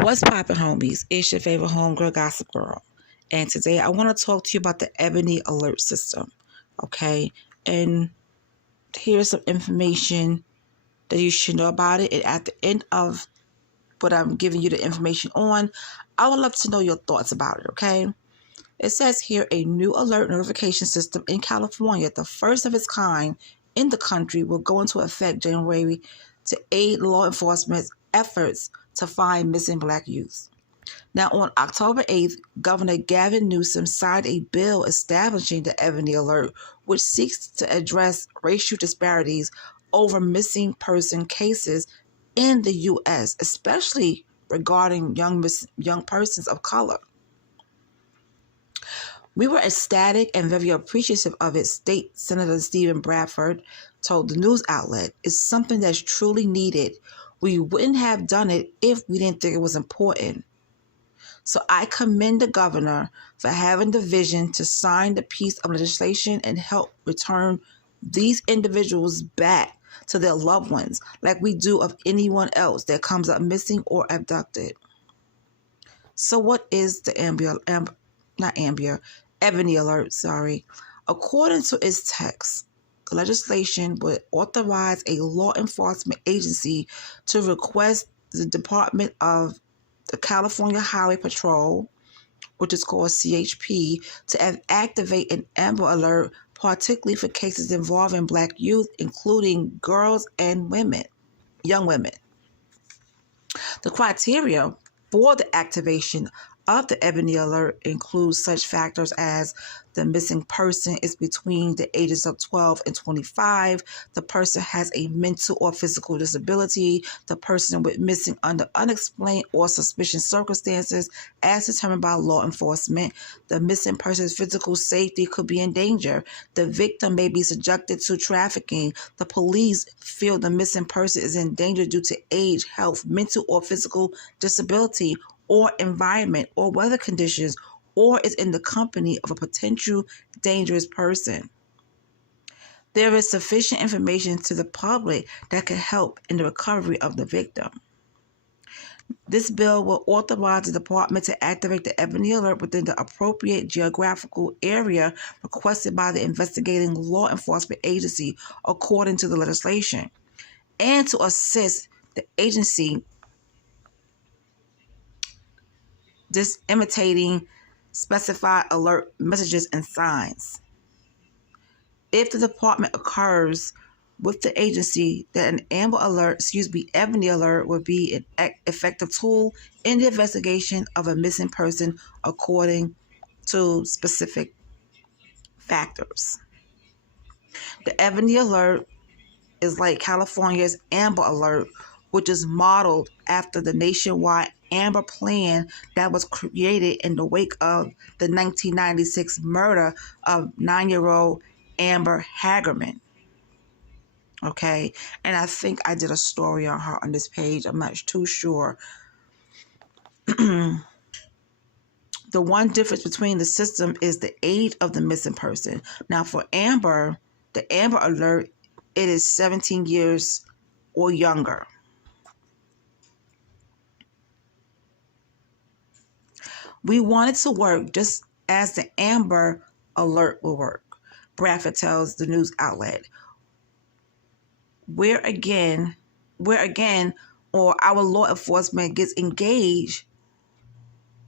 What's poppin', homies? It's your favorite homegirl, Gossip Girl. And today I want to talk to you about the Ebony Alert system. Okay? And here's some information that you should know about it. And at the end of what I'm giving you the information on, I would love to know your thoughts about it. Okay? It says here a new alert notification system in California, the first of its kind in the country, will go into effect January to aid law enforcement's efforts to find missing Black youth. Now, on October 8th, Governor Gavin Newsom signed a bill establishing the Ebony Alert, which seeks to address racial disparities over missing person cases in the U.S., especially regarding young persons of color. We were ecstatic and very appreciative of it, State Senator Stephen Bradford told the news outlet. It's something that's truly needed. We wouldn't have done it if we didn't think it was important. So I commend the governor for having the vision to sign the piece of legislation and help return these individuals back to their loved ones like we do of anyone else that comes up missing or abducted. So what is the Ebony Alert, According to its text, the legislation would authorize a law enforcement agency to request the Department of the California Highway Patrol, which is called CHP, to activate an Amber Alert, particularly for cases involving Black youth, including girls and young women. The criteria for the activation of the Ebony Alert includes such factors as the missing person is between the ages of 12 and 25, the person has a mental or physical disability, the person went missing under unexplained or suspicious circumstances as determined by law enforcement, the missing person's physical safety could be in danger, the victim may be subjected to trafficking, the police feel the missing person is in danger due to age, health, mental or physical disability, or environment or weather conditions, or is in the company of a potential dangerous person. There is sufficient information to the public that can help in the recovery of the victim. This bill will authorize the department to activate the Ebony Alert within the appropriate geographical area requested by the investigating law enforcement agency according to the legislation, and to assist the agency imitating specified alert messages and signs. If the department occurs with the agency, that an Ebony Alert would be an effective tool in the investigation of a missing person according to specific factors. The Ebony Alert is like California's Amber Alert, which is modeled after the nationwide Amber Plan that was created in the wake of the 1996 murder of 9-year-old Amber Hagerman. Okay, and I think I did a story on her on this page. I'm not too sure. The one difference between the system is the age of the missing person. Now for Amber, the Amber Alert, it is 17 years or younger. We want it to work just as the Amber Alert will work, Bradford tells the news outlet. Where again, or our law enforcement gets engaged,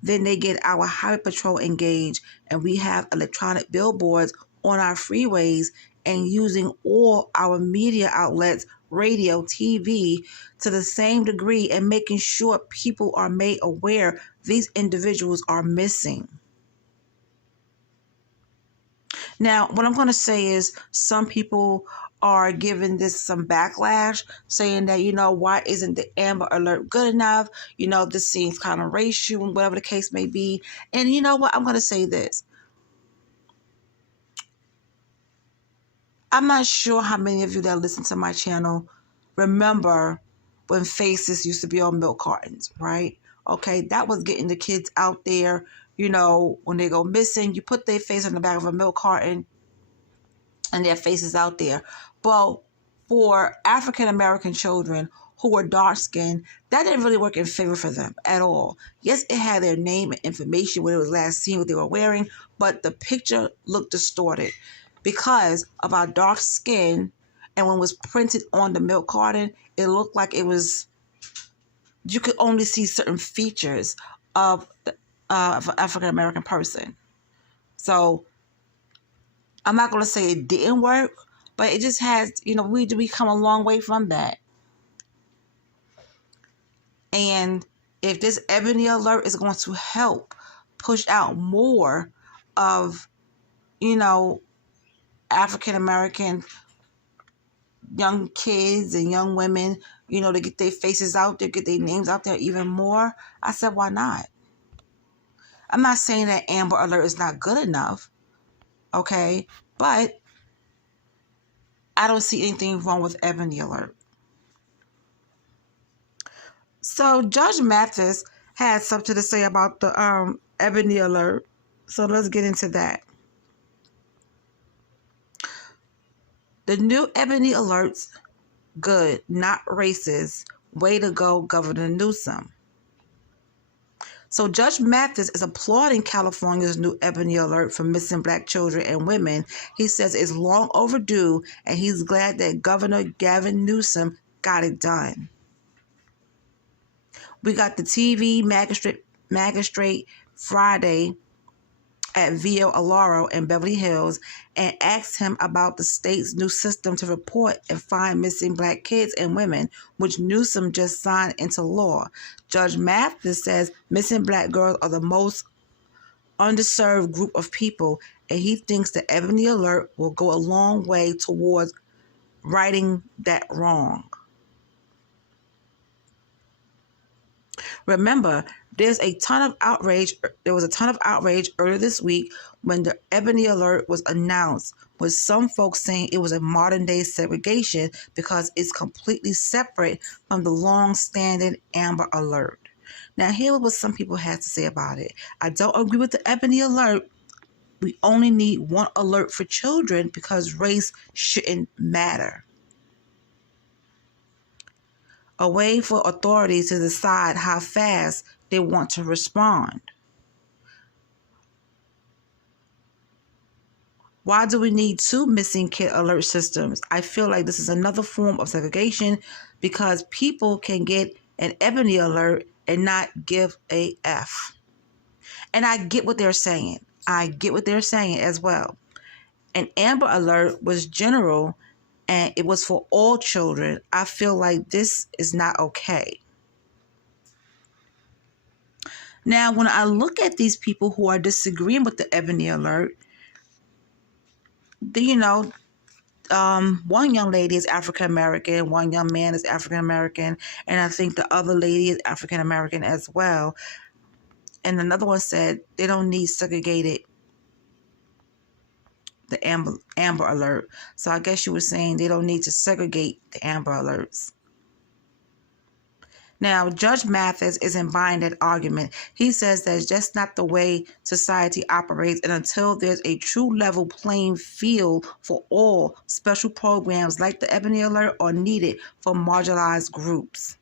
then they get our highway patrol engaged, and we have electronic billboards on our freeways and using all our media outlets, radio, TV, to the same degree, and making sure people are made aware these individuals are missing. Now, what I'm going to say is some people are giving this some backlash, saying that, why isn't the Amber Alert good enough? This seems kind of racial and whatever the case may be. And you know what? I'm going to say this. I'm not sure how many of you that listen to my channel remember when faces used to be on milk cartons, right? Okay, that was getting the kids out there. When they go missing, you put their face on the back of a milk carton and their faces out there. Well, for African American children who were dark-skinned, that didn't really work in favor for them at all. Yes, it had their name and information when it was last seen, what they were wearing, but the picture looked distorted because of our dark skin. And when it was printed on the milk carton, it looked like it was, you could only see certain features of an African-American person. So I'm not going to say it didn't work, but it just has, we come a long way from that. And if this Ebony Alert is going to help push out more of, African-American young kids and young women, to get their faces out there, get their names out there even more, I said, why not? I'm not saying that Amber Alert is not good enough, okay? But I don't see anything wrong with Ebony Alert. So Judge Mathis had something to say about the Ebony Alert. So let's get into that. The new Ebony Alerts, good, not racist. Way to go, Governor Newsom. So Judge Mathis is applauding California's new Ebony Alert for missing Black children and women. He says it's long overdue, and he's glad that Governor Gavin Newsom got it done. We got the TV magistrate Friday at Villa Alaro in Beverly Hills and asked him about the state's new system to report and find missing Black kids and women, which Newsom just signed into law. Judge Mathis says missing Black girls are the most underserved group of people, and he thinks the Ebony Alert will go a long way towards righting that wrong. Remember, there was a ton of outrage earlier this week when the Ebony Alert was announced, with some folks saying it was a modern-day segregation because it's completely separate from the long-standing Amber Alert. Now, here was what some people had to say about it. I don't agree with the Ebony Alert. We only need one alert for children because race shouldn't matter. A way for authorities to decide how fast they want to respond. Why do we need two missing kid alert systems? I feel like this is another form of segregation because people can get an Ebony Alert and not give a F. And I get what they're saying. As well. An Amber Alert was general and it was for all children. I feel like this is not okay. Now, when I look at these people who are disagreeing with the Ebony Alert, one young lady is African American, one young man is African American, and I think the other lady is African American as well. And another one said they don't need segregated the Amber Alert. So I guess you were saying they don't need to segregate the Amber Alerts. Now, Judge Mathis isn't buying that argument. He says that's just not the way society operates, and until there's a true level playing field for all, special programs like the Ebony Alert are needed for marginalized groups.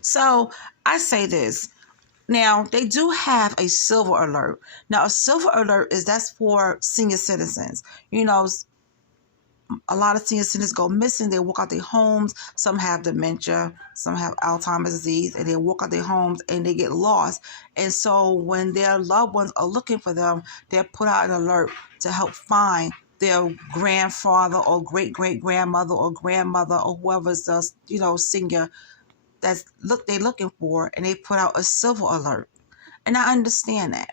So I say this. Now, they do have a silver alert. Now, a silver alert that's for senior citizens. A lot of senior citizens go missing. They walk out their homes. Some have dementia. Some have Alzheimer's disease. And they walk out their homes and they get lost. And so when their loved ones are looking for them, they're put out an alert to help find their grandfather or great-great-grandmother or grandmother or whoever's the, senior they're looking for, and they put out a silver alert. And I understand that.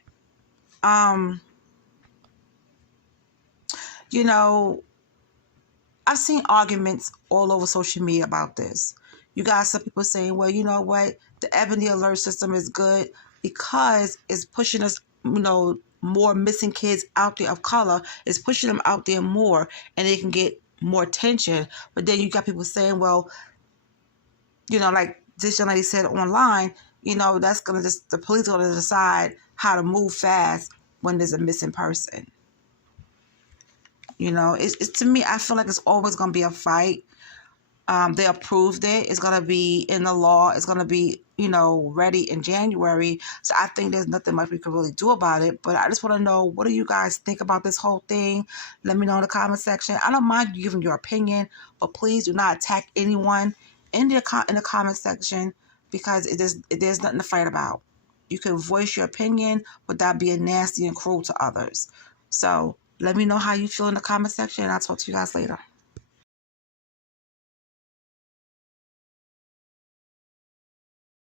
I've seen arguments all over social media about this. You got some people saying, well, you know what? The Ebony Alert system is good because it's pushing us, more missing kids out there of color. It's pushing them out there more and they can get more attention. But then you got people saying, well, like this young lady said online, that's going to the police are going to decide how to move fast when there's a missing person. You know, it's to me, I feel like it's always going to be a fight. They approved it. It's going to be in the law. It's going to be, you know, ready in January. So I think there's nothing much we could really do about it. But I just want to know, what do you guys think about this whole thing? Let me know in the comment section. I don't mind you giving your opinion, but please do not attack anyone in the comment section, because there's nothing to fight about. You can voice your opinion without being nasty and cruel to others. So let me know how you feel in the comment section, and I'll talk to you guys later.